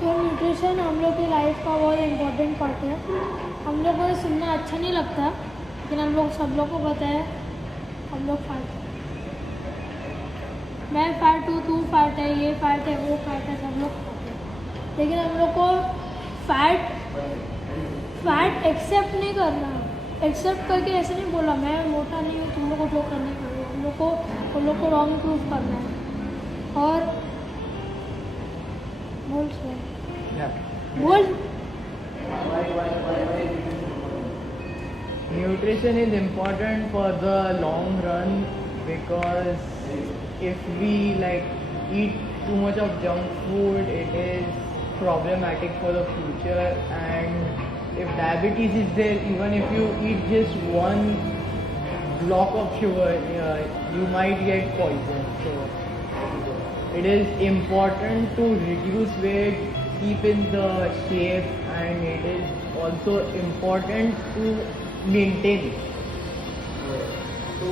तो न्यूट्रिशन हम लोग की लाइफ का बहुत इम्पोर्टेंट पार्ट है। हम लोग को ये सुनना अच्छा नहीं लगता, लेकिन हम लोग सब लोग को पता है हम लोग फैट है। मैं फैट हूँ, तू फैट है, ये फैट है, वो फैट है, सब लोग फैट है। लेकिन हम लोग को फैट एक्सेप्ट नहीं करना। एक्सेप्ट करके ऐसे नहीं बोला मैं मोटा नहीं हूँ, तुम लोग को जो करने का है हम लोग को रॉन्ग प्रूव करना है। और बोल Nutrition is important for the long run because if we eat too much of junk food, it is problematic for the future. And if diabetes is there, even if you eat just one block of sugar, you might get poison. So it is important to reduce weight, keep in the shape, and it is also important to maintain it. So,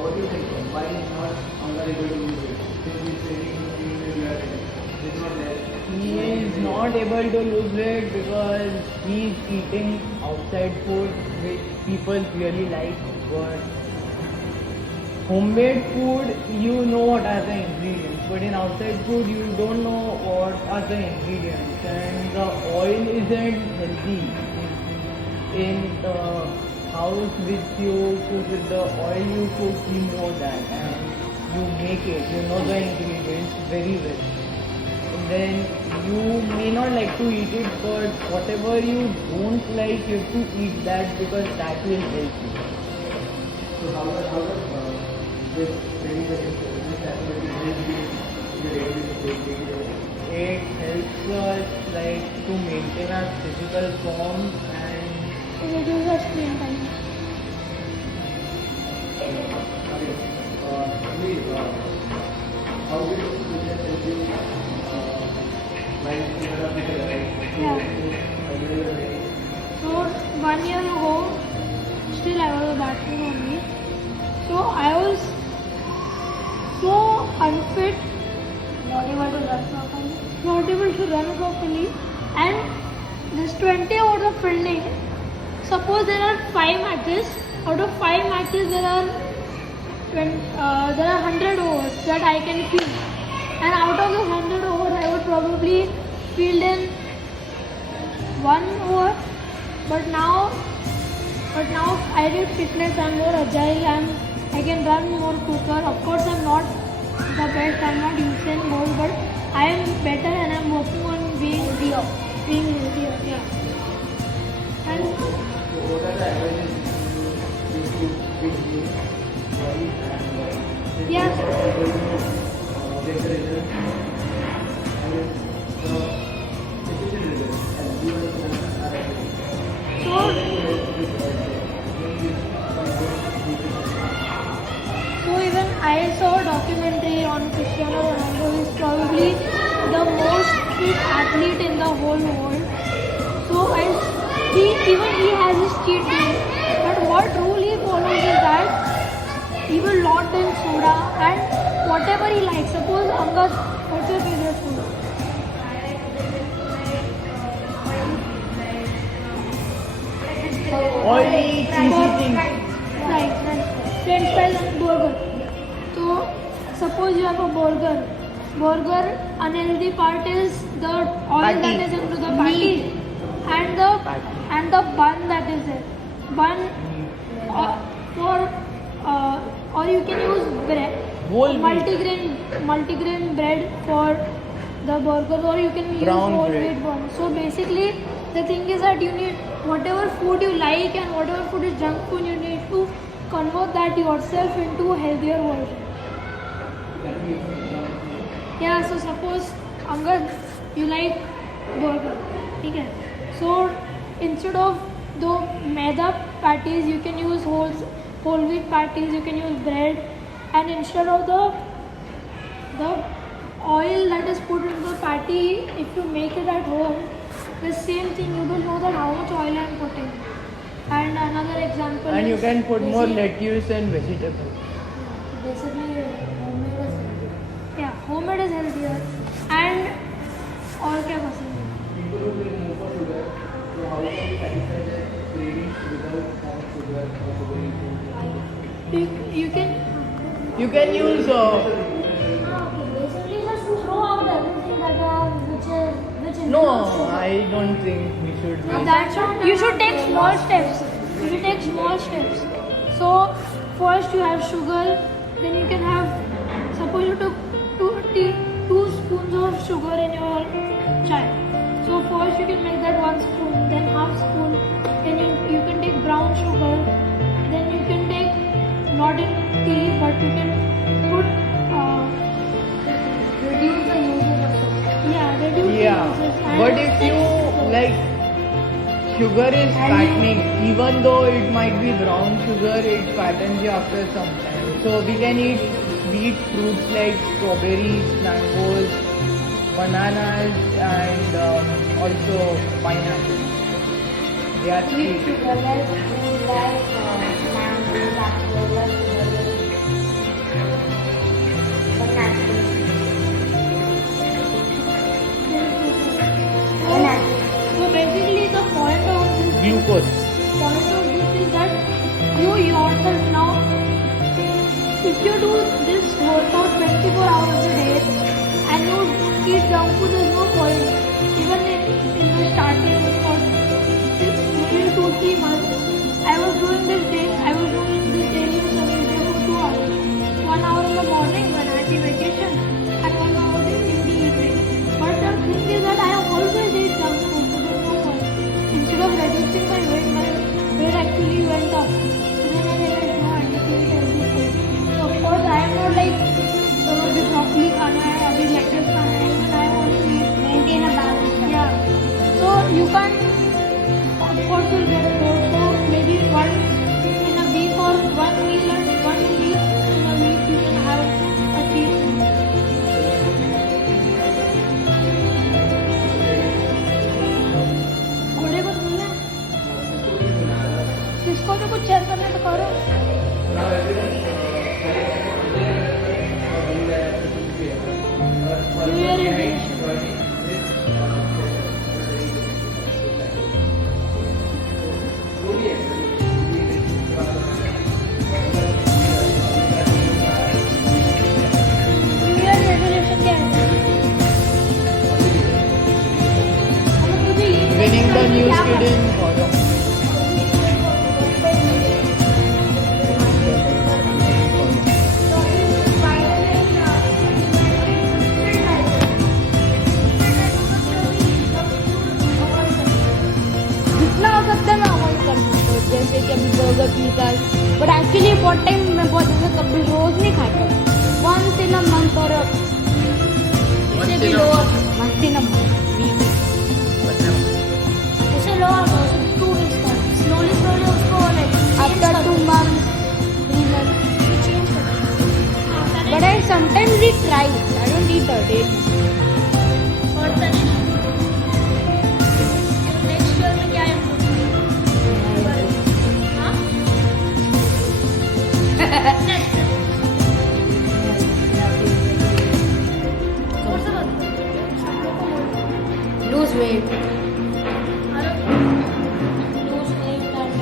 what do you think? Why is not Anga able to lose weight? Since he's training, he's not there. He is not able to lose weight because he is eating outside food which people really like. But homemade food, you know what are the ingredients, but in outside food, you don't know what are the ingredients, and the oil isn't healthy. In the house which you cook with the oil you cook, you know that, and you make it, you know the ingredients very well. And then you may not like to eat it, but whatever you don't like, you have to eat that because that will help you. So, how does this training this activity help you in your daily life? It helps us to maintain our physical form and reduce our screen time. How will you help you while you are with the So 1 year ago, still I was a bathroom only. So I was so unfit, not able to run properly, and this 20 hours of fielding. Suppose there are 5 matches. Out of 5 matches, there are 100 overs that I can field, and out of the 100 overs, I would probably field in 1 over. But now I did fitness. I'm more agile. I can run more quicker. Of course, I'm not the best. I'm not Usain Bolt, but I am better, and I'm working on being healthier. Yeah. And what are the advantages you body and yeah. Get the result and the efficient result and you So even I saw a documentary on Cristiano Ronaldo. He's probably the most fit athlete in the whole world. So even he has his cheat day. But what rule he follows is that he will not drink soda and whatever he likes. Suppose Angad, what's your favorite food? oily, cheesy things. Right. French fries and burger. So suppose you have a burger. Burger, unhealthy part is the oil Patty. that is into the patty and the bun that is there. Bun or you can use bread. Whole wheat. multigrain bread for the burger, or you can use Brown whole bread. wheat bun. So basically, the thing is that you need whatever food you like and whatever food is junk food, you need to convert that yourself into a healthier version. Yeah, so suppose Angad, you like burger, okay? So instead of the maida patties, you can use whole wheat patties, you can use bread, and instead of the oil that is put in the patty, if you make it at home, the same thing, you don't know that how much oil I am putting. And another example And is you can put more lettuce and vegetables. basically homemade is healthier. Yeah, homemade is healthier. And और क्या पसंद है? cravings without having sugar or sugary food? You can. You can use. Basically, just throw out everything which No, I don't think we should. You should take small steps. You should take small steps. So first you have sugar, then you can have. Suppose you took 2 spoons of sugar in your chai. So first you can make that 1 spoon, then half spoon. Then you can take brown sugar. Then you can take not in tea, but you can put reduce the usage of sugar. Yeah, reduce Yeah, the usage. but if you like, sugar is fattening. Even though it might be brown sugar, it fattens you after some time. So we can eat sweet fruits like strawberries, mangoes, bananas, and also pineapple. They are sweet. So basically the point of Glucose. this is that you yourself now, if you do this workout 24 hours a day and you eat junk food, there's no point. Even in the starting for maybe 2-3 months, I was doing this daily for 2 hours. 1 hour in the morning when I take vacation and 1 hour in the evening. But the thing is that I have always ate junk food, so there's no point. Instead of reducing my weight actually went up. So then I realized, no, I need to eat healthy food. So of course I am not like, अभी broccoli खाना है, अभी lettuce खाना है, even I want to maintain a balance. Yeah. So you can't, of course you'll get bored. So maybe once in a week or one meal in a week you can have a cheat meal. घोड़े को सुनना है? किसको तो कुछ share करने तो करो. New Year resolution. New Year resolution क्या है? मतलब मुझे ये Winning the news kid in forum. जितना हो सकता है मैं अवॉइड कर सकता हूँ जैसे कि अभी बर्गर पिज्जा बट एक्चुअली बहुत टाइम मैं बहुत जैसे कभी रोज नहीं खाता वंस इन अ मंथ और इससे भी lower once in a week उसे लो और 2 weeks का slowly उसको like after 2 months 3 months change कर but I sometimes eat rice I don't eat a daily और तनिष नेक्स्ट ईयर में क्या हाँ और सब lose weight lose weight and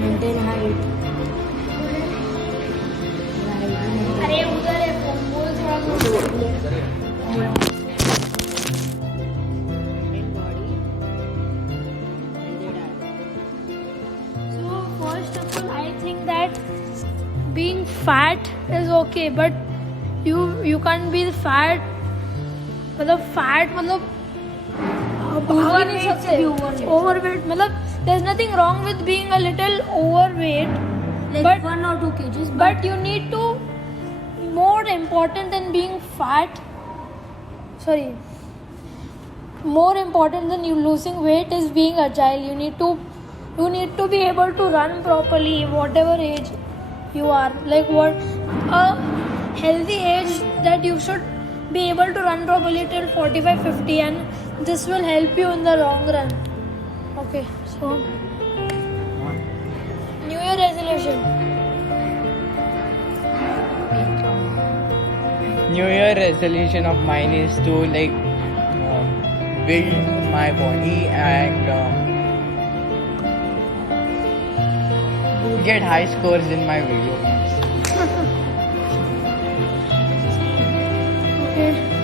maintain height अरे उधर है फोन बोल थोड़ा So first of all, I think that being fat is okay, but you can't be fat. मतलब overweight मतलब there's nothing wrong with being a little overweight, but 1 or 2 kgs but you need to more important than being fat. Sorry. More important than you losing weight is being agile. You need to be able to run properly, whatever age you are. Like what a healthy age that you should be able to run properly till 45-50, and this will help you in the long run. Okay, so New Year resolution. New Year resolution of mine is to like build my body and get high scores in my video games. Okay.